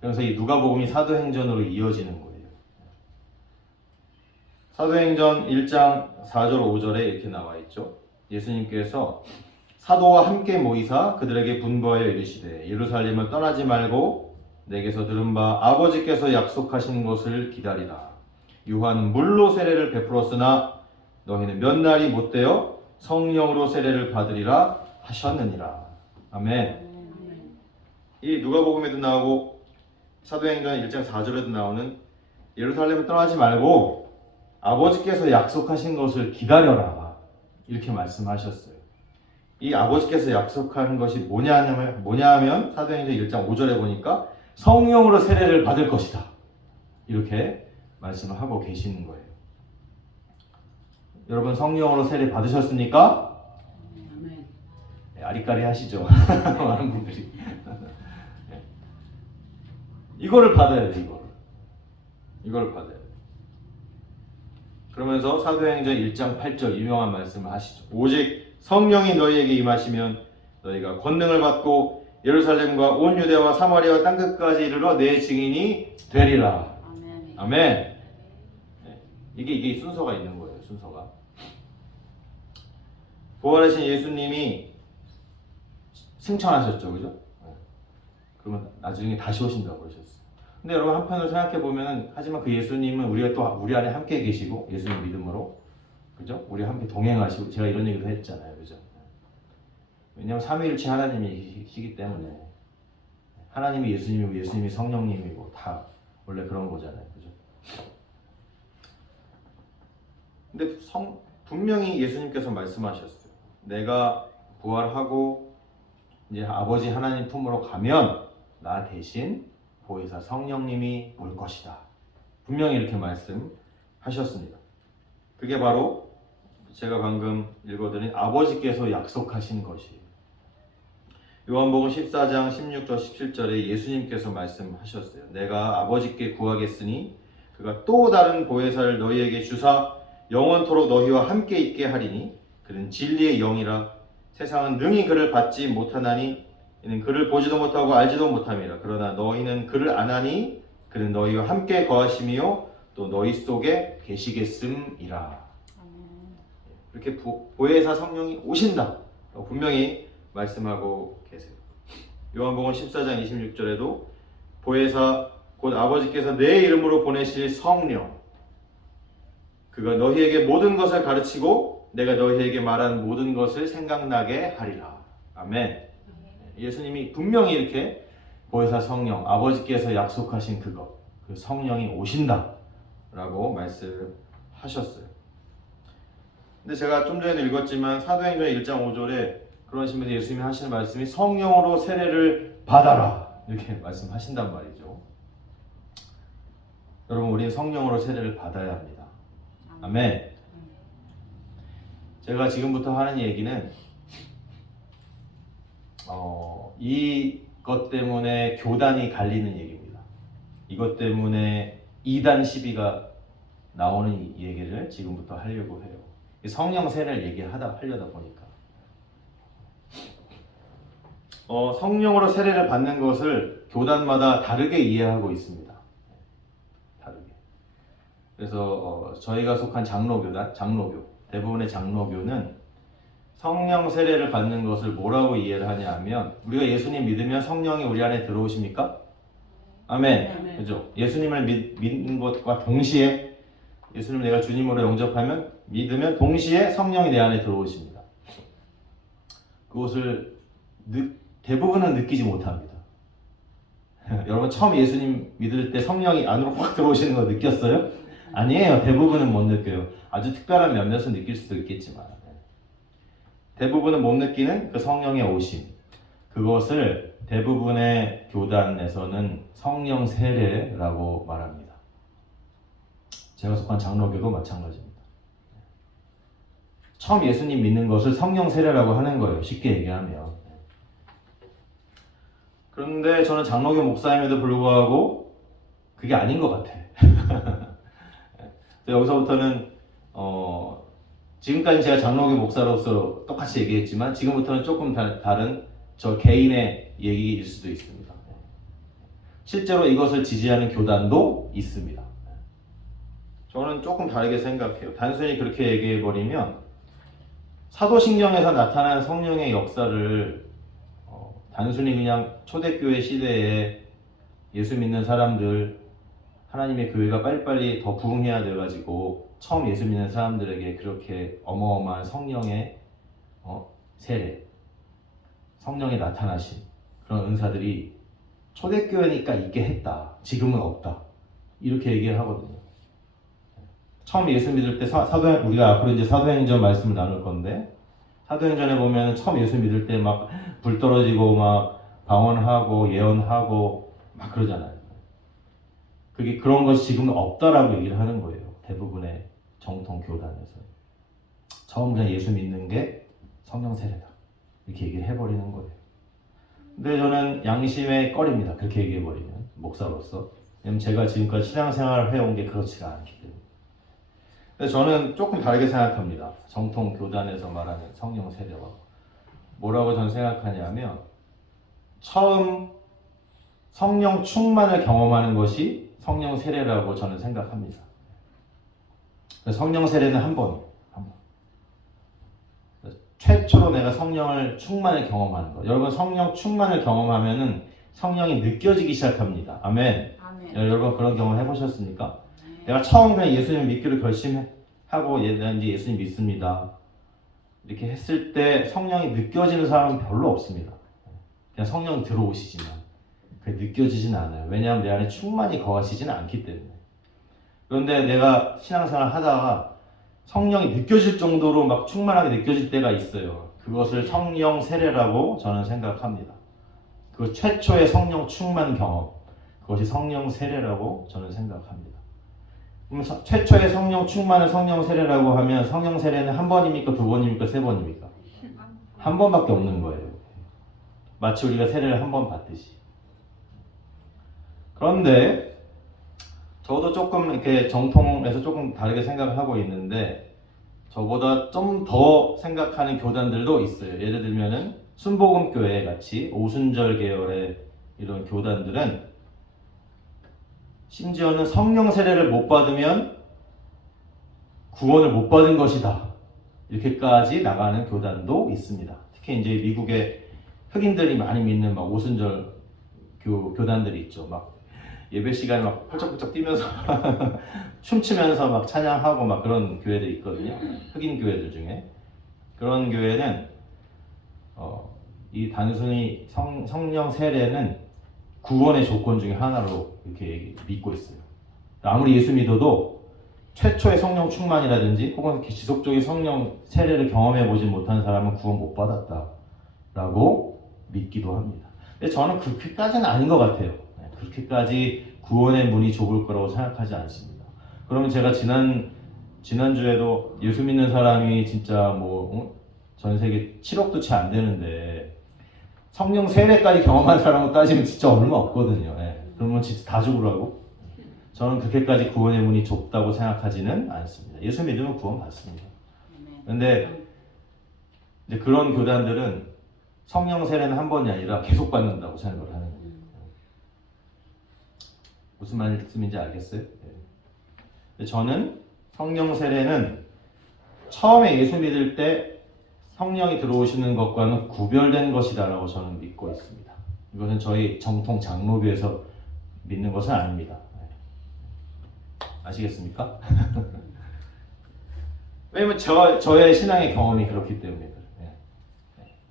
그래서 이 누가복음이 사도행전으로 이어지는 거예요. 사도행전 1장 4절 5절에 이렇게 나와 있죠. 예수님께서 사도와 함께 모이사 그들에게 분부하여 이르시되 예루살렘을 떠나지 말고 내게서 들은 바 아버지께서 약속하신 것을 기다리라. 요한은 물로 세례를 베풀었으나 너희는 몇 날이 못되어 성령으로 세례를 받으리라 하셨느니라. 아멘. 이 누가복음에도 나오고 사도행전 1장 4절에도 나오는 예루살렘을 떠나지 말고 아버지께서 약속하신 것을 기다려라 이렇게 말씀하셨어요. 이 아버지께서 약속하는 것이 뭐냐 하면 사도행전 1장 5절에 보니까 성령으로 세례를 받을 것이다 이렇게 말씀을 하고 계시는 거예요. 여러분 성령으로 세례 받으셨습니까? 네, 아리까리 하시죠. 많은 분들이. 네. 이거를 받아야 돼. 이걸 받아야 돼. 그러면서 사도행전 1장 8절 유명한 말씀을 하시죠. 오직 성령이 너희에게 임하시면 너희가 권능을 받고 예루살렘과 온 유대와 사마리아와 땅끝까지 이르러 내 증인이 되리라. 아멘. 네. 이게 순서가 있는 거예요. 순서가. 부활하신 예수님이 승천하셨죠, 그죠? 네. 그러면 나중에 다시 오신다고 그러셨어요. 근데 여러분 한편으로 생각해 보면은 하지만 그 예수님은 우리가 또 우리 안에 함께 계시고 예수님 믿음으로 그죠? 우리 함께 동행하시고 제가 이런 얘기도 했잖아요, 그죠? 왜냐하면 삼위일체 하나님이시기 때문에 하나님이 예수님이고 예수님이 성령님이고 다 원래 그런 거잖아요, 그죠? 근데 분명히 예수님께서 말씀하셨어요. 내가 부활하고 이제 아버지 하나님 품으로 가면 나 대신 보혜사 성령님이 올 것이다. 분명히 이렇게 말씀하셨습니다. 그게 바로 제가 방금 읽어드린 아버지께서 약속하신 것이에요. 요한복음 14장 16절 17절에 예수님께서 말씀하셨어요. 내가 아버지께 구하겠으니 그가 또 다른 보혜사를 너희에게 주사 영원토록 너희와 함께 있게 하리니 그는 진리의 영이라. 세상은 능히 그를 받지 못하나니 이는 그를 보지도 못하고 알지도 못함이라. 그러나 너희는 그를 아나니 그는 너희와 함께 거하심이요 또 너희 속에 계시겠음이라. 이렇게 보혜사 성령이 오신다 분명히 말씀하고 계세요. 요한복음 14장 26절에도 보혜사 곧 아버지께서 내 이름으로 보내실 성령 그가 너희에게 모든 것을 가르치고 내가 너희에게 말한 모든 것을 생각나게 하리라. 아멘. 예수님이 분명히 이렇게 보혜사 성령 아버지께서 약속하신 그것 그 성령이 오신다 라고 말씀하셨어요. 근데 제가 좀 전에 읽었지만 사도행전 1장 5절에 그러시면서 예수님이 하시는 말씀이 성령으로 세례를 받아라 이렇게 말씀하신단 말이죠. 여러분 우리는 성령으로 세례를 받아야 합니다. 아멘. 제가 지금부터 하는 얘기는 이것 때문에 교단이 갈리는 얘기입니다. 이것 때문에 이단 시비가 나오는 얘기를 지금부터 하려고 해요. 성령 세례를 하려다 보니까 성령으로 세례를 받는 것을 교단마다 다르게 이해하고 있습니다. 다르게. 그래서 저희가 속한 장로교 대부분의 장로교는 성령 세례를 받는 것을 뭐라고 이해를 하냐 하면 우리가 예수님 믿으면 성령이 우리 안에 들어오십니까? 아멘. 그죠? 예수님을 믿는 것과 동시에 예수님을 내가 주님으로 영접하면 믿으면 동시에 성령이 내 안에 들어오십니다. 그것을 대부분은 느끼지 못합니다. 여러분 처음 예수님 믿을 때 성령이 안으로 확 들어오시는 거 느꼈어요? 아니에요. 대부분은 못 느껴요. 아주 특별한 몇몇은 느낄 수도 있겠지만 대부분은 못 느끼는 그 성령의 오심 그것을 대부분의 교단에서는 성령 세례라고 말합니다. 제가 속한 장로교도 마찬가지입니다. 처음 예수님 믿는 것을 성령 세례라고 하는 거예요. 쉽게 얘기하면 그런데 저는 장로교 목사임에도 불구하고 그게 아닌 것 같아. 여기서부터는 지금까지 제가 장로교 목사로서 똑같이 얘기했지만 지금부터는 조금 다른 저 개인의 얘기일 수도 있습니다. 실제로 이것을 지지하는 교단도 있습니다. 저는 조금 다르게 생각해요. 단순히 그렇게 얘기해버리면 사도신경에서 나타난 성령의 역사를 단순히 그냥 초대교회 시대에 예수 믿는 사람들, 하나님의 교회가 빨리빨리 더 부흥해야 돼가지고 처음 예수 믿는 사람들에게 그렇게 어마어마한 성령의 세례, 성령의 나타나신 그런 은사들이 초대교회니까 있게 했다. 지금은 없다. 이렇게 얘기를 하거든요. 처음 예수 믿을 때 우리가 앞으로 이제 사도행전 말씀을 나눌 건데 사도행전에 보면 처음 예수 믿을 때 막 불 떨어지고 막 방언하고 예언하고 막 그러잖아요. 그런 것이 지금은 없다라고 얘기를 하는 거예요. 대부분의 정통 교단에서. 처음 그냥 예수 믿는 게 성령 세례다. 이렇게 얘기를 해버리는 거예요. 근데 저는 양심의 꺼립니다. 그렇게 얘기해버리면 목사로서. 왜냐면 제가 지금까지 신앙생활을 해온 게 그렇지가 않기 때문에. 근데 저는 조금 다르게 생각합니다. 정통 교단에서 말하는 성령 세례와. 뭐라고 저는 생각하냐면 처음 성령 충만을 경험하는 것이 성령 세례라고 저는 생각합니다. 성령 세례는 한 번이에요. 한 번. 최초로 내가 성령을 충만을 경험하는 거. 여러분 성령 충만을 경험하면은 성령이 느껴지기 시작합니다. 아멘. 아멘. 여러분 그런 경험 해보셨습니까? 내가 처음 그냥 예수님 믿기로 결심하고 내가 이제 예수님 믿습니다. 이렇게 했을 때 성령이 느껴지는 사람은 별로 없습니다. 그냥 성령이 들어오시지만 그게 느껴지진 않아요. 왜냐하면 내 안에 충만히 거하시지는 않기 때문에. 그런데 내가 신앙생활 하다가 성령이 느껴질 정도로 막 충만하게 느껴질 때가 있어요. 그것을 성령 세례라고 저는 생각합니다. 그 최초의 성령 충만 경험, 그것이 성령 세례라고 저는 생각합니다. 그럼 최초의 성령 충만을 성령 세례라고 하면 성령 세례는 한 번입니까? 두 번입니까? 세 번입니까? 한 번밖에 없는 거예요. 마치 우리가 세례를 한 번 받듯이. 그런데 저도 조금 이렇게 정통에서 조금 다르게 생각을 하고 있는데 저보다 좀 더 생각하는 교단들도 있어요. 예를 들면은 순복음교회 같이 오순절 계열의 이런 교단들은 심지어는 성령 세례를 못 받으면 구원을 못 받은 것이다. 이렇게까지 나가는 교단도 있습니다. 특히 이제 미국의 흑인들이 많이 믿는 막 오순절 교단들이 있죠. 막 예배 시간에 막 펄쩍펄쩍 뛰면서 춤추면서 막 찬양하고 막 그런 교회들이 있거든요. 흑인 교회들 중에. 그런 교회는 이 단순히 성령 세례는 구원의 조건 중에 하나로 이렇게 믿고 있어요. 아무리 예수 믿어도 최초의 성령 충만이라든지 혹은 지속적인 성령 세례를 경험해 보지 못한 사람은 구원 못 받았다라고 믿기도 합니다. 근데 저는 그렇게까지는 아닌 것 같아요. 그렇게까지 구원의 문이 좁을 거라고 생각하지 않습니다. 그러면 제가 지난주에도 예수 믿는 사람이 진짜 전 세계 7억도 채 안 되는데 성령 세례까지 경험한 사람은 따지면 진짜 얼마 없거든요. 그러면 진짜 다 죽으라고? 저는 그렇게까지 구원의 문이 좁다고 생각하지는 않습니다. 예수 믿으면 구원 받습니다. 그런데 이제 그런 교단들은 성령 세례는 한 번이 아니라 계속 받는다고 생각을 하는 거예요. 무슨 말씀인지 알겠어요? 저는 성령 세례는 처음에 예수 믿을 때 성령이 들어오시는 것과는 구별된 것이다라고 저는 믿고 있습니다. 이것은 저희 정통 장로교에서 믿는 것은 아닙니다. 아시겠습니까? 왜냐면 저의 신앙의 경험이 그렇기 때문에 그래요.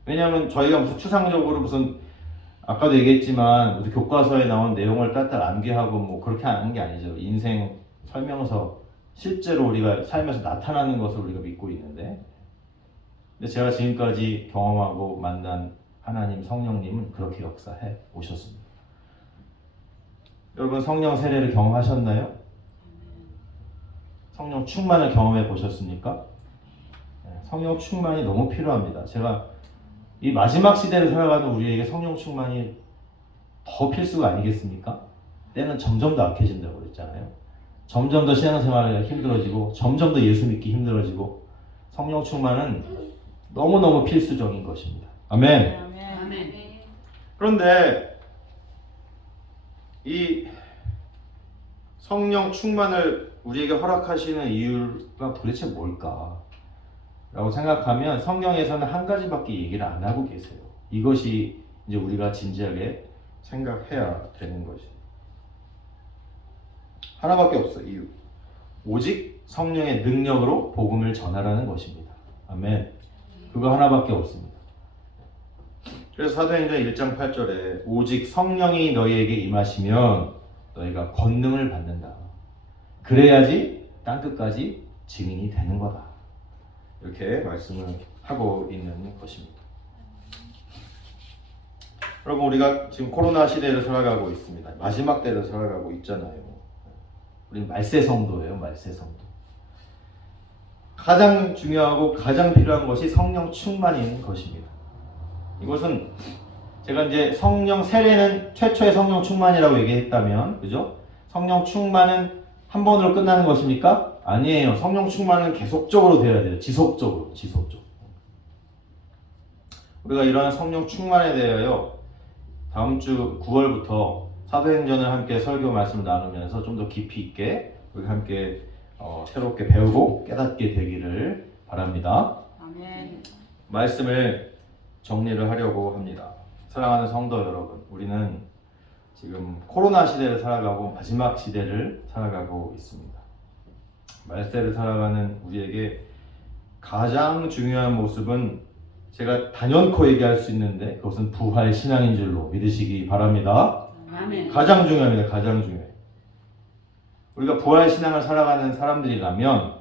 왜냐하면 저희가 무슨 추상적으로 무슨 아까도 얘기했지만 무슨 교과서에 나온 내용을 딱딱 암기하고 그렇게 하는 게 아니죠. 인생 설명서 실제로 우리가 살면서 나타나는 것을 우리가 믿고 있는데 근데 제가 지금까지 경험하고 만난 하나님 성령님은 그렇게 역사해 오셨습니다. 여러분 성령 세례를 경험하셨나요? 성령 충만을 경험해 보셨습니까? 성령 충만이 너무 필요합니다. 제가 이 마지막 시대를 살아가는 우리에게 성령 충만이 더 필수가 아니겠습니까? 때는 점점 더 악해진다고 그랬잖아요. 점점 더 신앙생활이 힘들어지고 점점 더 예수 믿기 힘들어지고 성령 충만은 너무너무 필수적인 것입니다. 아멘. 아멘. 그런데 이 성령 충만을 우리에게 허락하시는 이유가 도대체 뭘까? 라고 생각하면 성경에서는 한 가지밖에 얘기를 안 하고 계세요. 이것이 이제 우리가 진지하게 생각해야 되는 것이. 하나밖에 없어, 이유. 오직 성령의 능력으로 복음을 전하라는 것입니다. 아멘. 그거 하나밖에 없습니다. 그래서 사도행전 1장 8절에 오직 성령이 너희에게 임하시면 너희가 권능을 받는다. 그래야지 땅끝까지 증인이 되는 거다. 이렇게 말씀을 하고 있는 것입니다. 여러분, 우리가 지금 코로나 시대를 살아가고 있습니다. 마지막 때를 살아가고 있잖아요. 우리 말세 성도예요, 말세 성도. 가장 중요하고 가장 필요한 것이 성령 충만인 것입니다. 이것은 제가 이제 성령 세례는 최초의 성령 충만이라고 얘기했다면, 그죠? 성령 충만은 한 번으로 끝나는 것입니까? 아니에요. 성령 충만은 계속적으로 되어야 돼요. 지속적으로. 우리가 이러한 성령 충만에 대하여 다음 주 9월부터 사도행전을 함께 설교 말씀을 나누면서 좀 더 깊이 있게 우리 함께 새롭게 배우고 깨닫게 되기를 바랍니다. 아멘. 말씀을 정리를 하려고 합니다. 사랑하는 성도 여러분, 우리는 지금 코로나 시대를 살아가고 마지막 시대를 살아가고 있습니다. 말세를 살아가는 우리에게 가장 중요한 모습은 제가 단연코 얘기할 수 있는데 그것은 부활 신앙인 줄로 믿으시기 바랍니다. 아멘. 가장 중요합니다. 가장 중요해요. 우리가 부활 신앙을 살아가는 사람들이라면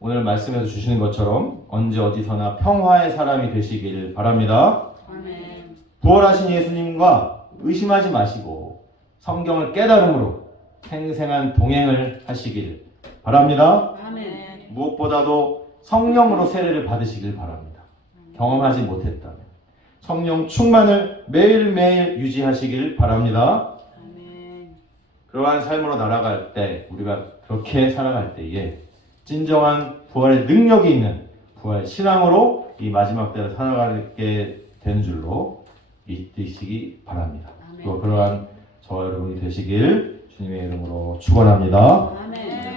오늘 말씀에서 주시는 것처럼 언제 어디서나 평화의 사람이 되시길 바랍니다. 아멘. 부활하신 예수님과 의심하지 마시고 성경을 깨달음으로 생생한 동행을 하시길 바랍니다. 아멘. 무엇보다도 성령으로 세례를 받으시길 바랍니다. 경험하지 못했다면 성령 충만을 매일매일 유지하시길 바랍니다. 아멘. 그러한 삶으로 날아갈 때, 우리가 그렇게 살아갈 때에 진정한 부활의 능력이 있는 부활 신앙으로 이 마지막 때를 살아가게 되는 줄로 믿으시기 바랍니다. 아멘. 또 그러한 저와 여러분이 되시길 주님의 이름으로 축원합니다. 아멘.